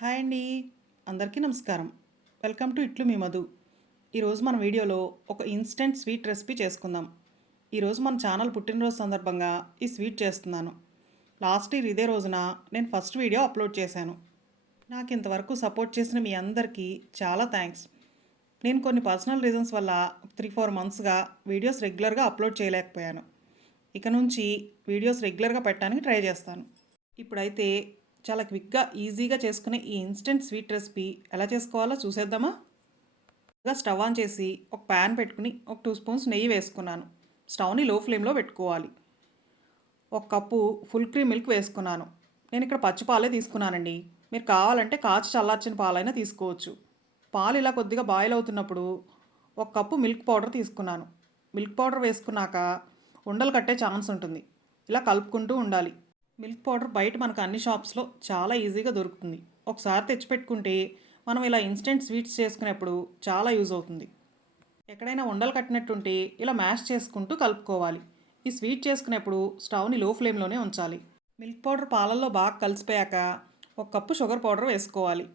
Hi అండి, అందరికీ నమస్కారం. వెల్కమ్ టు ఇట్లు మీ మధు. ఈరోజు మన వీడియోలో ఒక ఇన్స్టెంట్ స్వీట్ రెసిపీ చేసుకుందాం. ఈరోజు మన ఛానల్ పుట్టినరోజు సందర్భంగా ఈ స్వీట్ చేస్తున్నాను. లాస్ట్ ఇయర్ ఇదే రోజున నేను ఫస్ట్ వీడియో అప్లోడ్ చేశాను. నాకు ఇంతవరకు సపోర్ట్ చేసిన మీ అందరికీ చాలా థ్యాంక్స్. నేను కొన్ని పర్సనల్ రీజన్స్ వల్ల 3-4 మంత్స్గా వీడియోస్ రెగ్యులర్గా అప్లోడ్ చేయలేకపోయాను. ఇక నుంచి వీడియోస్ రెగ్యులర్గా పెట్టడానికి ట్రై చేస్తాను. ఇప్పుడైతే చాలా క్విక్గా ఈజీగా చేసుకునే ఈ ఇన్స్టెంట్ స్వీట్ రెసిపీ ఎలా చేసుకోవాలో చూసేద్దామా. స్టవ్ ఆన్ చేసి ఒక ప్యాన్ పెట్టుకుని ఒక 2 స్పూన్స్ నెయ్యి వేసుకున్నాను. స్టవ్ని లో ఫ్లేమ్లో పెట్టుకోవాలి. ఒక కప్పు ఫుల్ క్రీమ్ మిల్క్ వేసుకున్నాను. నేను ఇక్కడ పచ్చి పాలే తీసుకున్నానండి. మీరు కావాలంటే కాచి చల్లార్చిన పాలైనా తీసుకోవచ్చు. పాలు ఇలా కొద్దిగా బాయిల్ అవుతున్నప్పుడు ఒక కప్పు మిల్క్ పౌడర్ తీసుకున్నాను. మిల్క్ పౌడర్ వేసుకున్నాక ఉండలు కట్టే ఛాన్స్ ఉంటుంది. ఇలా కలుపుకుంటూ ఉండాలి. మిల్క్ పౌడర్ బయట మనకు అన్ని షాప్స్లో చాలా ఈజీగా దొరుకుతుంది. ఒకసారి తెచ్చిపెట్టుకుంటే మనం ఇలా ఇన్స్టెంట్ స్వీట్స్ చేసుకునేప్పుడు చాలా యూజ్ అవుతుంది. ఎక్కడైనా ఉండలు కట్టినట్టుంటే ఇలా మ్యాష్ చేసుకుంటూ కలుపుకోవాలి. ఈ స్వీట్ చేసుకునేప్పుడు స్టవ్ని లో ఫ్లేమ్లోనే ఉంచాలి. మిల్క్ పౌడర్ పాలల్లో బాగా కలిసిపోయాక ఒక కప్పు షుగర్ పౌడర్ వేసుకోవాలి.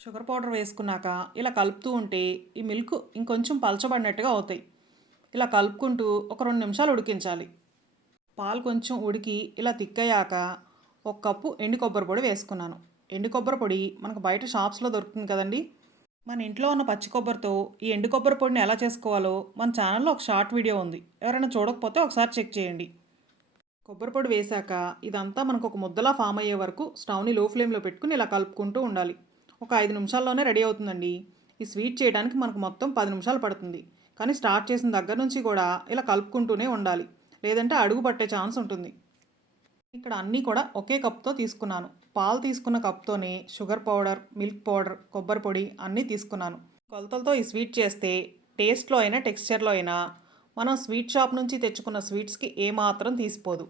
షుగర్ పౌడర్ వేసుకున్నాక ఇలా కలుపుతూ ఉంటే ఈ మిల్క్ ఇంకొంచెం పలచబడినట్టుగా అవుతాయి. ఇలా కలుపుకుంటూ ఒక 2 నిమిషాలు ఉడికించాలి. పాలు కొంచెం ఉడికి ఇలా తిక్కయ్యాక ఒక కప్పు ఎండు కొబ్బరి పొడి వేసుకున్నాను. ఎండు కొబ్బరి పొడి మనకు బయట షాప్స్లో దొరుకుతుంది కదండి. మన ఇంట్లో ఉన్న పచ్చి కొబ్బరితో ఈ ఎండు కొబ్బరి పొడిని ఎలా చేసుకోవాలో మన ఛానల్లో ఒక షార్ట్ వీడియో ఉంది. ఎవరైనా చూడకపోతే ఒకసారి చెక్ చేయండి. కొబ్బరి పొడి వేశాక ఇదంతా మనకు ఒక ముద్దలా ఫామ్ అయ్యే వరకు స్టవ్ని లో ఫ్లేమ్లో పెట్టుకుని ఇలా కలుపుకుంటూ ఉండాలి. ఒక 5 నిమిషాల్లోనే రెడీ అవుతుందండి. ఈ స్వీట్ చేయడానికి మనకు మొత్తం 10 నిమిషాలు పడుతుంది. కానీ స్టార్ట్ చేసిన దగ్గర నుంచి కూడా ఇలా కలుపుకుంటూనే ఉండాలి, లేదంటే అడుగు పట్టే ఛాన్స్ ఉంటుంది. ఇక్కడ అన్నీ కూడా ఒకే కప్తో తీసుకున్నాను. పాలు తీసుకున్న కప్తోనే షుగర్ పౌడర్, మిల్క్ పౌడర్, కొబ్బరి పొడి అన్నీ తీసుకున్నాను. కొలతలతో ఈ స్వీట్ చేస్తే టేస్ట్లో అయినా టెక్స్చర్లో అయినా మనం స్వీట్ షాప్ నుంచి తెచ్చుకున్న స్వీట్స్కి ఏమాత్రం తీసిపోదు.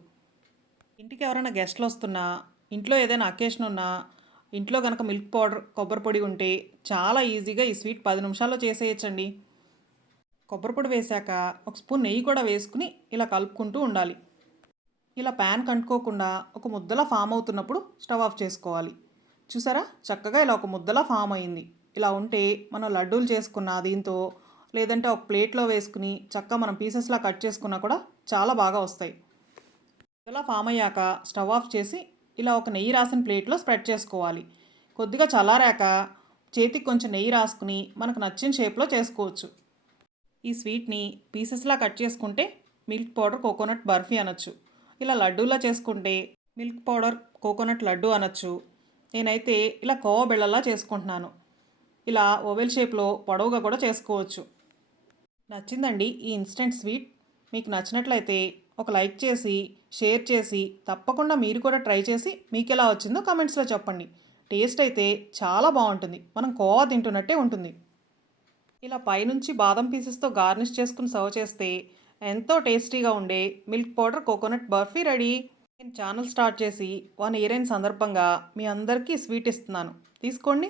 ఇంటికి ఎవరైనా గెస్ట్లు వస్తున్నా, ఇంట్లో ఏదైనా అకేషన్ ఉన్నా, ఇంట్లో కనుక మిల్క్ పౌడర్, కొబ్బరి పొడి ఉంటే చాలా ఈజీగా ఈ స్వీట్ 10 నిమిషాల్లో చేసేయచ్చండి. కొబ్బరి పొడి వేశాక ఒక స్పూన్ నెయ్యి కూడా వేసుకుని ఇలా కలుపుకుంటూ ఉండాలి. ఇలా ప్యాన్ కంటుకోకుండా ఒక ముద్దలా ఫామ్ అవుతున్నప్పుడు స్టవ్ ఆఫ్ చేసుకోవాలి. చూసారా, చక్కగా ఇలా ఒక ముద్దలా ఫామ్ అయింది. ఇలా ఉంటే మనం లడ్డూలు చేసుకున్న దీంతో, లేదంటే ఒక ప్లేట్లో వేసుకుని చక్కగా మనం పీసెస్లా కట్ చేసుకున్నా కూడా చాలా బాగా వస్తాయి. ఇలా ఫామ్ అయ్యాక స్టవ్ ఆఫ్ చేసి ఇలా ఒక నెయ్యి రాసిన ప్లేట్లో స్ప్రెడ్ చేసుకోవాలి. కొద్దిగా చల్లారాక చేతికి కొంచెం నెయ్యి రాసుకుని మనకు నచ్చిన షేప్లో చేసుకోవచ్చు. ఈ స్వీట్ని పీసెస్లా కట్ చేసుకుంటే మిల్క్ పౌడర్ కోకోనట్ బర్ఫీ అనొచ్చు. ఇలా లడ్డూలా చేసుకుంటే మిల్క్ పౌడర్ కోకోనట్ లడ్డు అనొచ్చు. నేనైతే ఇలా కోవా బెళ్ళలా చేసుకుంటున్నాను. ఇలా ఓవెల్ షేప్లో పొడవుగా కూడా చేసుకోవచ్చు. నచ్చిందండి ఈ ఇన్స్టెంట్ స్వీట్. మీకు నచ్చినట్లయితే ఒక లైక్ చేసి షేర్ చేసి తప్పకుండా మీరు కూడా ట్రై చేసి మీకు ఎలా వచ్చిందో కామెంట్స్లో చెప్పండి. టేస్ట్ అయితే చాలా బాగుంటుంది. మనం కోవా తింటున్నట్టే ఉంటుంది. ఇలా పైనుంచి బాదం పీసెస్తో గార్నిష్ చేసుకుని సర్వ్ చేస్తే ఎంతో టేస్టీగా ఉండే milk powder coconut barfi ready. నేను ఛానల్ స్టార్ట్ చేసి 1 ఇయర్ అయిన సందర్భంగా మీ అందరికీ స్వీట్ ఇస్తున్నాను, తీసుకోండి.